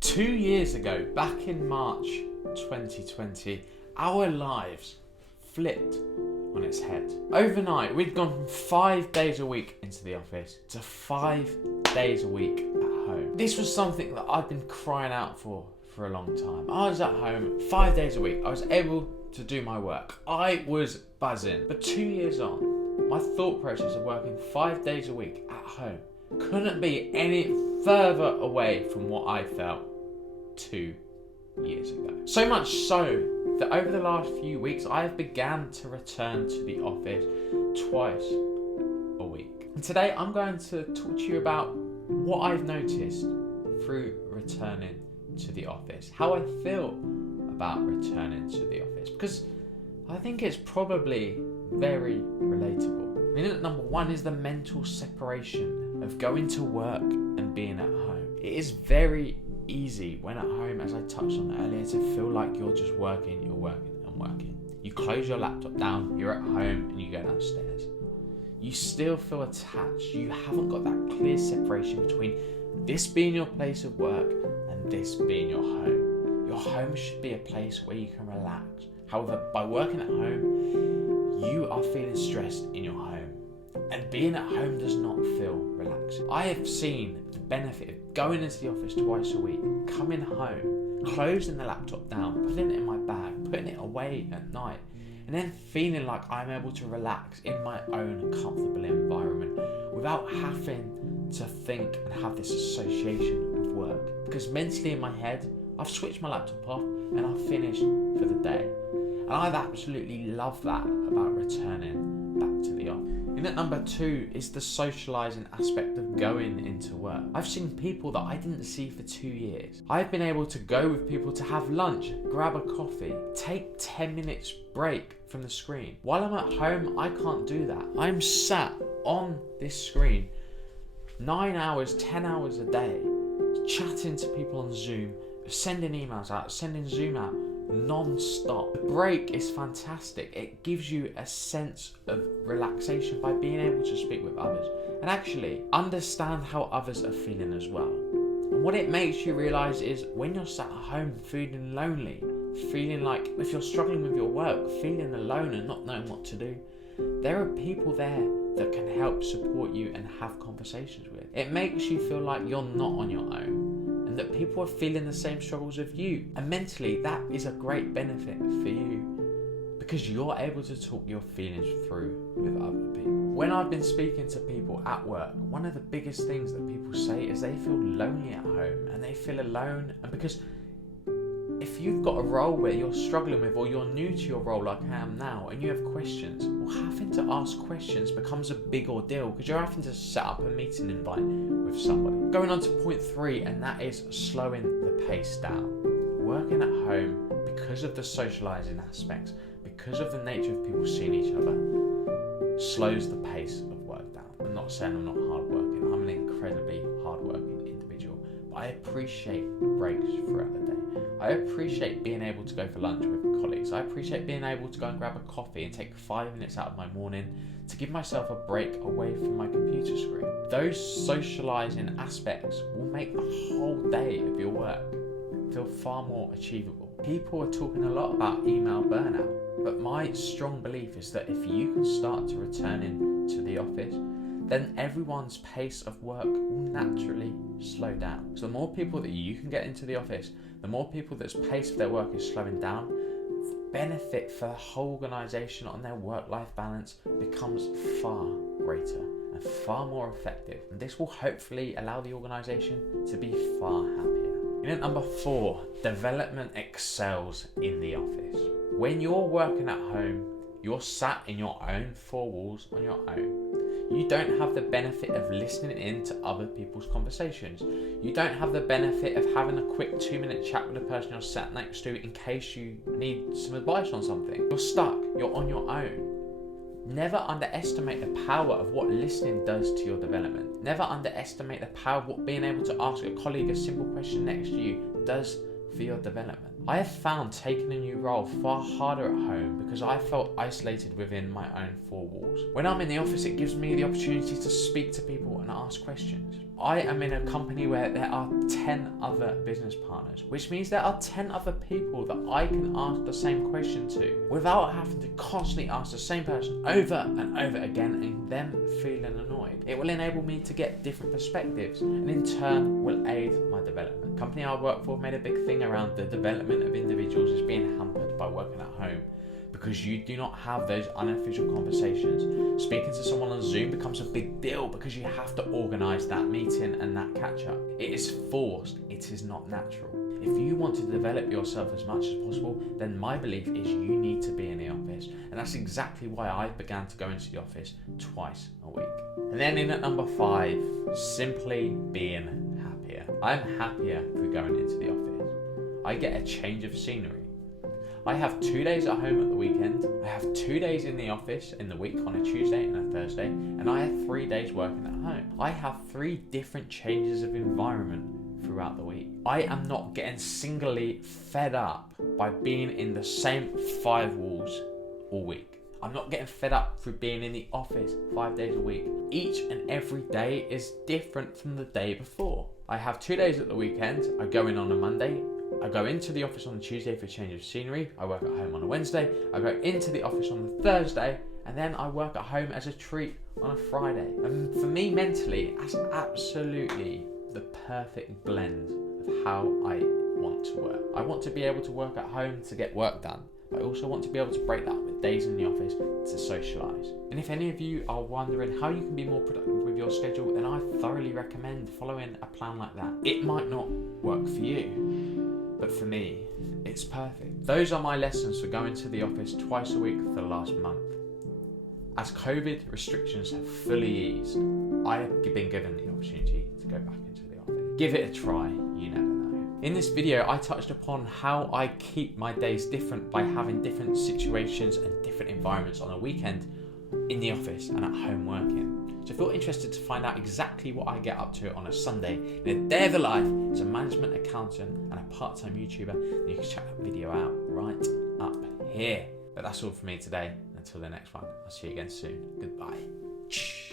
2 years ago, back in March 2020, our lives flipped on its head. Overnight, we'd gone from 5 days a week into the office to 5 days a week at home. This was something that I've been crying out for a long time. I was at home 5 days a week. I was able to do my work. I was buzzing. But 2 years on, my thought process of working 5 days a week at home couldn't be any further away from what I felt 2 years ago. So much so that over the last few weeks, I have began to return to the office twice a week. And today I'm going to talk to you about what I've noticed through returning to the office, how I feel about returning to the office, because I think it's probably very relatable. Minute number one is the mental separation of going to work and being at home. It is very easy when at home, as I touched on earlier, to feel like you're just working, you're working and working. You close your laptop down, you're at home and you go downstairs. You still feel attached. You haven't got that clear separation between this being your place of work and this being your home. Your home should be a place where you can relax. However, by working at home, you are feeling stressed in your home. And being at home does not feel relaxing. I have seen the benefit of going into the office twice a week, coming home, closing the laptop down, putting it in my bag, putting it away at night, and then feeling like I'm able to relax in my own comfortable environment without having to think and have this association with work. Because mentally in my head, I've switched my laptop off and I've finished for the day. And I've absolutely loved that about returning back to the office. Minute number two is the socialising aspect of going into work. I've seen people that I didn't see for 2 years. I've been able to go with people to have lunch, grab a coffee, take 10 minutes break from the screen. While I'm at home, I can't do that. I'm sat on this screen 9 hours, 10 hours a day, chatting to people on Zoom, sending emails out, sending Zoom out, non-stop. The break is fantastic. It gives you a sense of relaxation by being able to speak with others and actually understand how others are feeling as well. And what it makes you realise is when you're sat at home feeling lonely, feeling like if you're struggling with your work, feeling alone and not knowing what to do, there are people there that can help support you and have conversations with. It makes you feel like you're not on your own and that people are feeling the same struggles as you. And mentally, that is a great benefit for you because you're able to talk your feelings through with other people. When I've been speaking to people at work, one of the biggest things that people say is they feel lonely at home and they feel alone. And because if you've got a role where you're struggling with or you're new to your role like I am now and you have questions, well, having to ask questions becomes a big ordeal because you're having to set up a meeting invite with somebody. Going on to point three, and that is slowing the pace down. Working at home, because of the socialising aspects, because of the nature of people seeing each other, slows the pace of work down. I'm not saying I'm not hardworking. I'm an incredibly hardworking individual, but I appreciate breaks throughout the day. I appreciate being able to go for lunch with colleagues. I appreciate being able to go and grab a coffee and take 5 minutes out of my morning to give myself a break away from my computer screen. Those socialising aspects will make the whole day of your work feel far more achievable. People are talking a lot about email burnout, but my strong belief is that if you can start to return into the office, then everyone's pace of work will naturally slow down. So the more people that you can get into the office, the more people that's pace of their work is slowing down, the benefit for the whole organisation on their work-life balance becomes far greater and far more effective. And this will hopefully allow the organisation to be far happier. Unit number 4, development excels in the office. When you're working at home, you're sat in your own four walls on your own. You don't have the benefit of listening in to other people's conversations. You don't have the benefit of having a quick 2-minute chat with the person you're sat next to in case you need some advice on something. You're stuck, you're on your own. Never underestimate the power of what listening does to your development. Never underestimate the power of what being able to ask a colleague a simple question next to you does for your development. I have found taking a new role far harder at home because I felt isolated within my own four walls. When I'm in the office, it gives me the opportunity to speak to people and ask questions. I am in a company where there are 10 other business partners, which means there are 10 other people that I can ask the same question to without having to constantly ask the same person over and over again and them feeling annoyed. It will enable me to get different perspectives and in turn will aid my development. The company I work for made a big thing around the development of individuals as being hampered by working at home, because you do not have those unofficial conversations. Speaking to someone on Zoom becomes a big deal because you have to organise that meeting and that catch up. It is forced, it is not natural. If you want to develop yourself as much as possible, then my belief is you need to be in the office. And that's exactly why I began to go into the office twice a week. And then in at number 5, simply being happier. I'm happier through going into the office. I get a change of scenery. I have 2 days at home at the weekend, I have 2 days in the office in the week on a Tuesday and a Thursday, and I have 3 days working at home. I have 3 different changes of environment throughout the week. I am not getting singly fed up by being in the same 5 walls all week. I'm not getting fed up through being in the office 5 days a week. Each and every day is different from the day before. I have 2 days at the weekend. I go in on a Monday, I go into the office on a Tuesday for a change of scenery, I work at home on a Wednesday, I go into the office on the Thursday, and then I work at home as a treat on a Friday. And for me mentally, that's absolutely the perfect blend of how I want to work. I want to be able to work at home to get work done, but I also want to be able to break that with days in the office to socialise. And if any of you are wondering how you can be more productive with your schedule, then I thoroughly recommend following a plan like that. It might not work for you, but for me, it's perfect. Those are my lessons for going to the office twice a week for the last month. As COVID restrictions have fully eased, I have been given the opportunity to go back into the office. Give it a try, you never know. In this video, I touched upon how I keep my days different by having different situations and different environments on a weekend in the office and at home working. So if you're interested to find out exactly what I get up to on a Sunday in a day of the life as a management accountant and a part-time YouTuber, then you can check that video out right up here. But that's all for me today. Until the next one, I'll see you again soon. Goodbye.